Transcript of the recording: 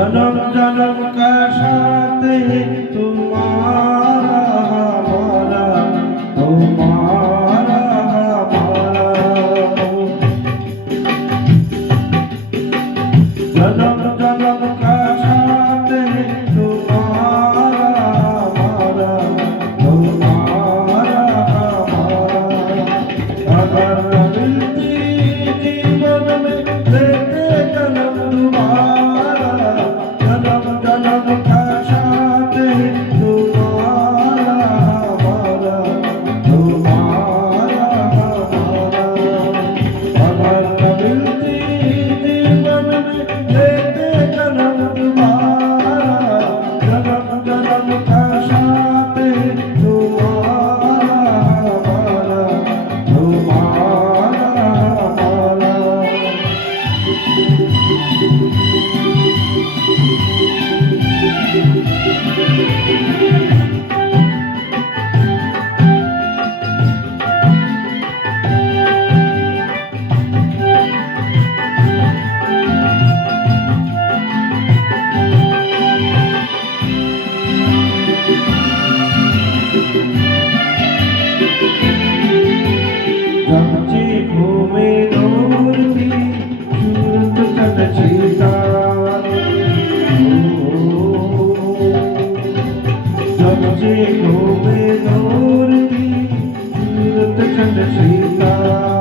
जन्म जन्म का साथ है तुम्हारा हमारा, तुम्हारा हमारा। जन्म जन्म का साथ है तुम्हारा हमारा, तुम्हारा हमारा। अगर मिलती जीवन में लेते जन्म तुम्हारा, जन्म जन्म का साथ है तुम्हारा हमारा, तुम्हारा हमारा। अगर मिलती जीवन में लेते जन्म तुम्हारा, जन्म जन्म का साथ है तुम्हारा हमारा, तुम्हारा हमारा। जगची घूमे दौड़ती सूरत चल सीतार, जगची घूमे दौड़ती सूरत चल सीतार।